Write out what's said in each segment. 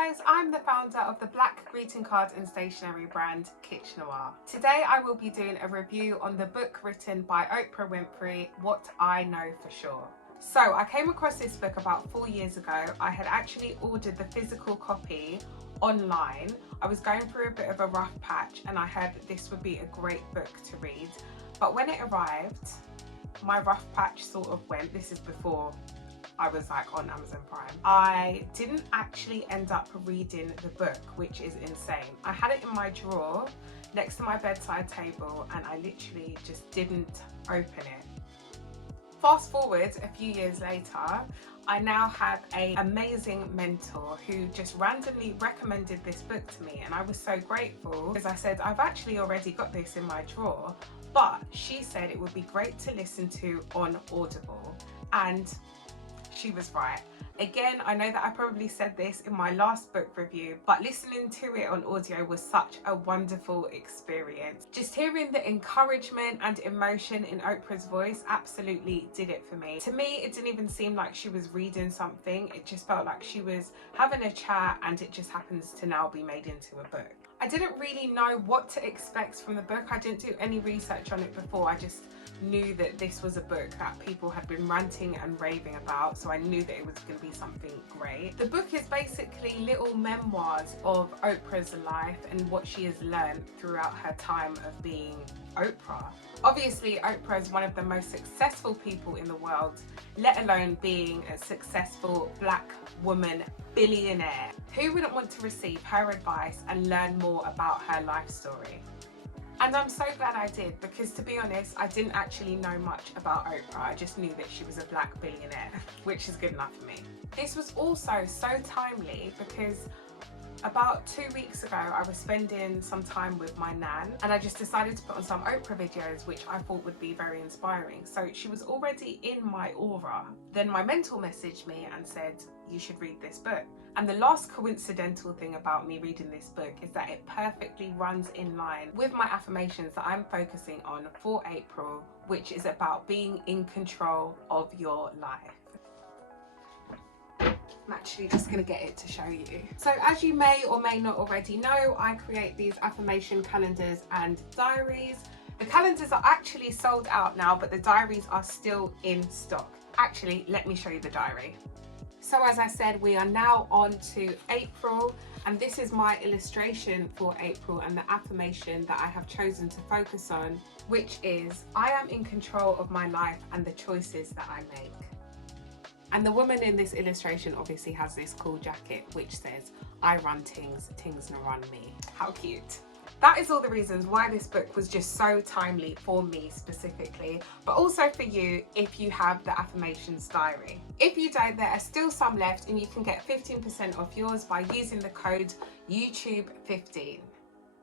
guys, I'm the founder of the Black greeting card and stationery brand Kitsch Noir. Today I will be doing a review on the book written by Oprah Winfrey, What I Know For Sure. So I came across this book about 4 years ago. I had actually ordered the physical copy online. I was going through a bit of a rough patch and I heard that this would be a great book to read. But when it arrived, my rough patch sort of went. This is before I was like on Amazon Prime. I didn't actually end up reading the book, which is insane. I had it in my drawer next to my bedside table and I literally just didn't open it. Fast forward a few years later, I now have an amazing mentor who just randomly recommended this book to me, and I was so grateful because I said, I've actually already got this in my drawer, but she said it would be great to listen to on Audible, and she was right. Again, I know that I probably said this in my last book review, but listening to it on audio was such a wonderful experience. Just hearing the encouragement and emotion in Oprah's voice absolutely did it for me. To me, it didn't even seem like she was reading something. It just felt like she was having a chat, and it just happens to now be made into a book. I didn't really know what to expect from the book. I didn't do any research on it before. I just knew that this was a book that people had been ranting and raving about, so I knew that it was going to be something great. The book is basically little memoirs of Oprah's life and what she has learned throughout her time of being Oprah. Obviously, Oprah is one of the most successful people in the world, let alone being a successful Black woman billionaire. Who wouldn't want to receive her advice and learn more about her life story? And I'm so glad I did, because to be honest, I didn't actually know much about Oprah. I just knew that she was a Black billionaire, which is good enough for me. This was also so timely because about 2 weeks ago, I was spending some time with my nan and I just decided to put on some Oprah videos, which I thought would be very inspiring. So she was already in my aura. Then my mentor messaged me and said, you should read this book. And the last coincidental thing about me reading this book is that it perfectly runs in line with my affirmations that I'm focusing on for April, which is about being in control of your life. I'm actually just going to get it to show you. So as you may or may not already know, I create these affirmation calendars and diaries. The calendars are actually sold out now, but the diaries are still in stock. Actually, let me show you the diary. So as I said, we are now on to April, and this is my illustration for April and the affirmation that I have chosen to focus on, which is, I am in control of my life and the choices that I make. And the woman in this illustration obviously has this cool jacket which says, I run things, things no run me. How cute. That is all the reasons why this book was just so timely for me specifically, but also for you if you have the affirmations diary. If you don't, there are still some left and you can get 15% off yours by using the code YouTube15.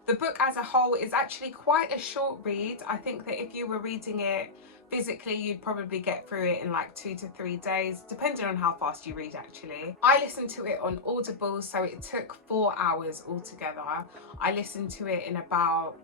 The book as a whole is actually quite a short read. I think that if you were reading it physically, you'd probably get through it in like 2 to 3 days, depending on how fast you read actually. I listened to it on Audible, so it took 4 hours altogether. I listened to it in about,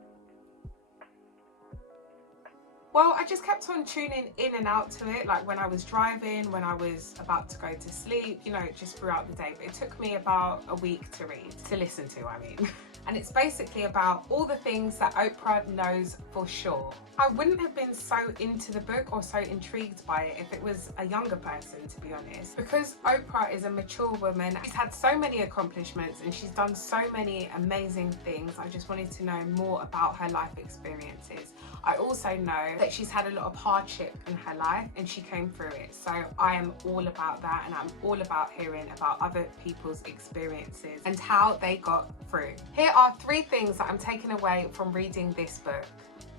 well, I just kept on tuning in and out to it, like when I was driving, when I was about to go to sleep, you know, just throughout the day. But it took me about a week to listen to, I mean. And it's basically about all the things that Oprah knows for sure. I wouldn't have been so into the book or so intrigued by it if it was a younger person, to be honest. Because Oprah is a mature woman, she's had so many accomplishments and she's done so many amazing things. I just wanted to know more about her life experiences. I also know that she's had a lot of hardship in her life and she came through it. So I am all about that, and I'm all about hearing about other people's experiences and how they got through. Here are 3 things that I'm taking away from reading this book.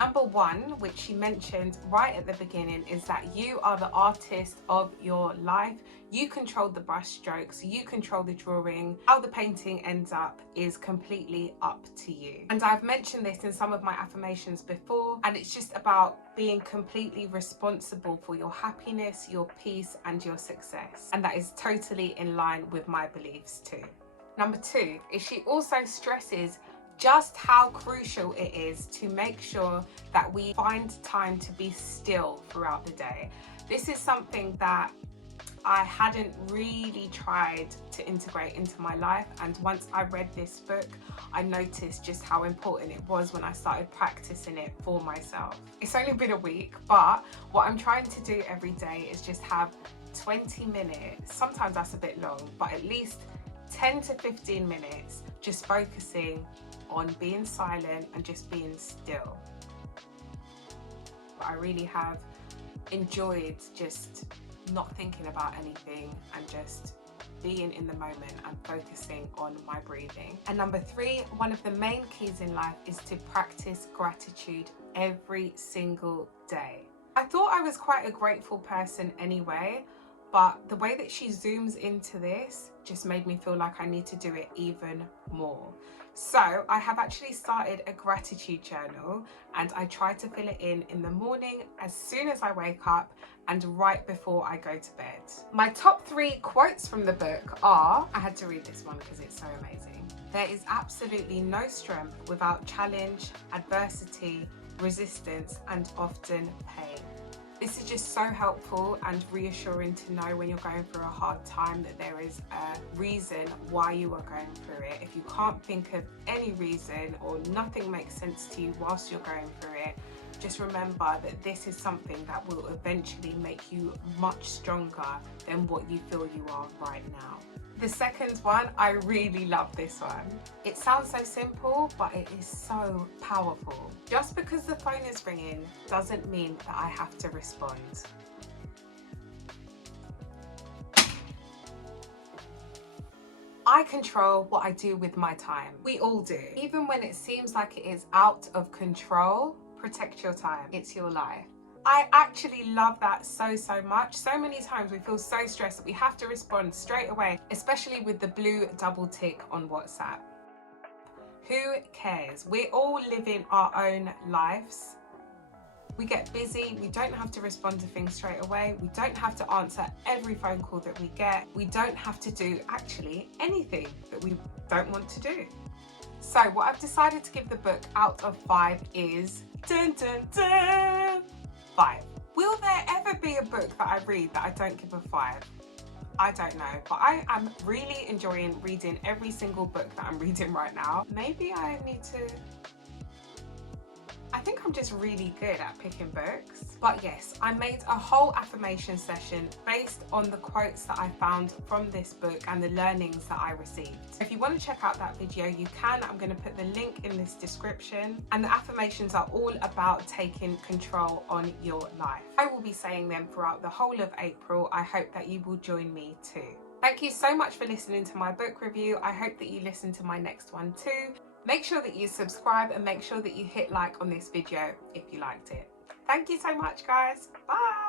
Number 1, which she mentioned right at the beginning, is that you are the artist of your life. You control the brush strokes, you control the drawing. How the painting ends up is completely up to you. And I've mentioned this in some of my affirmations before, and it's just about being completely responsible for your happiness, your peace, and your success. And that is totally in line with my beliefs too. Number 2 is she also stresses just how crucial it is to make sure that we find time to be still throughout the day. This is something that I hadn't really tried to integrate into my life, and once I read this book, I noticed just how important it was when I started practicing it for myself. It's only been a week, but what I'm trying to do every day is just have 20 minutes, sometimes that's a bit long, but at least 10 to 15 minutes just focusing on being silent and just being still. I really have enjoyed just not thinking about anything and just being in the moment and focusing on my breathing. And number 3, one of the main keys in life is to practice gratitude every single day. I thought I was quite a grateful person anyway, but the way that she zooms into this just made me feel like I need to do it even more. So I have actually started a gratitude journal, and I try to fill it in the morning as soon as I wake up and right before I go to bed. My top 3 quotes from the book are, I had to read this one because it's so amazing. There is absolutely no strength without challenge, adversity, resistance, and often pain. This is just so helpful and reassuring to know when you're going through a hard time that there is a reason why you are going through it. If you can't think of any reason or nothing makes sense to you whilst you're going through it, just remember that this is something that will eventually make you much stronger than what you feel you are right now. The second one, I really love this one. It sounds so simple, but it is so powerful. Just because the phone is ringing doesn't mean that I have to respond. I control what I do with my time. We all do. Even when it seems like it is out of control, protect your time. It's your life. I actually love that so much. So many times we feel so stressed that we have to respond straight away, especially with the blue double tick on WhatsApp. Who cares? We're all living our own lives. We get busy, we don't have to respond to things straight away. We don't have to answer every phone call that we get. We don't have to do actually anything that we don't want to do. So what I've decided to give the book out of 5 is dun, dun, dun, 5. Will there ever be a book that I read that I don't give a 5? I don't know, but I am really enjoying reading every single book that I'm reading right now. Maybe I need to... I think I'm just really good at picking books. But yes, I made a whole affirmation session based on the quotes that I found from this book and the learnings that I received. If you want to check out that video, you can. I'm going to put the link in this description. And the affirmations are all about taking control on your life. I will be saying them throughout the whole of April. I hope that you will join me too. Thank you so much for listening to my book review. I hope that you listen to my next one too. Make sure that you subscribe and make sure that you hit like on this video if you liked it. Thank you so much, guys. Bye.